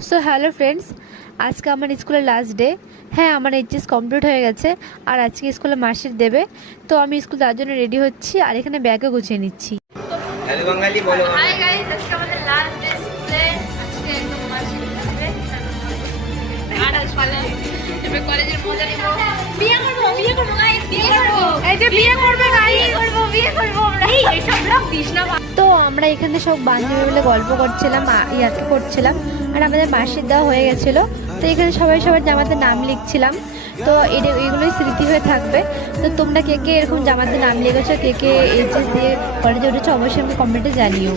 So hello friends, আজকে আমার স্কুলের লাস্ট ডে। হ্যাঁ, আমার এইচএস কমপ্লিট হয়ে গেছে আর আজকে স্কুলে মার্কশিট দেবে। তো আমি স্কুল যাওয়ার জন্য রেডি হচ্ছি আর এখানে ব্যাগও গুছিয়ে নিচ্ছি। হ্যালো বাঙালি বলো। হাই গাইস, আজকে আমাদের লাস্ট ডে স্কুলে। আজকে একদম মার্কশিট দেবে আর আজ এবার কলেজের মজা নিব। বিয়ে করব গাইস, বিয়ে করব। এই যে বিয়ে করবে গাইস, বিয়ে করব আমরা। এই এসব ব্লগ দিস না। তো আমরা এখানে সব বান্ধবী মিলে গল্প করছিলাম, ইয়াকে করছিলাম আর আমাদের মার্কশিট দেওয়া হয়ে গেছিলো। তো এখানে সবাই সবার জামাতে নাম লিখছিলাম। তো এগুলোই স্মৃতি হয়ে থাকবে। তো তোমরা কে কে এরকম জামাতে নাম লিখেছো, কে কে এইচএস দিয়ে কলেজে উঠেছো, অবশ্যই আমাকে কমেন্টে জানিও।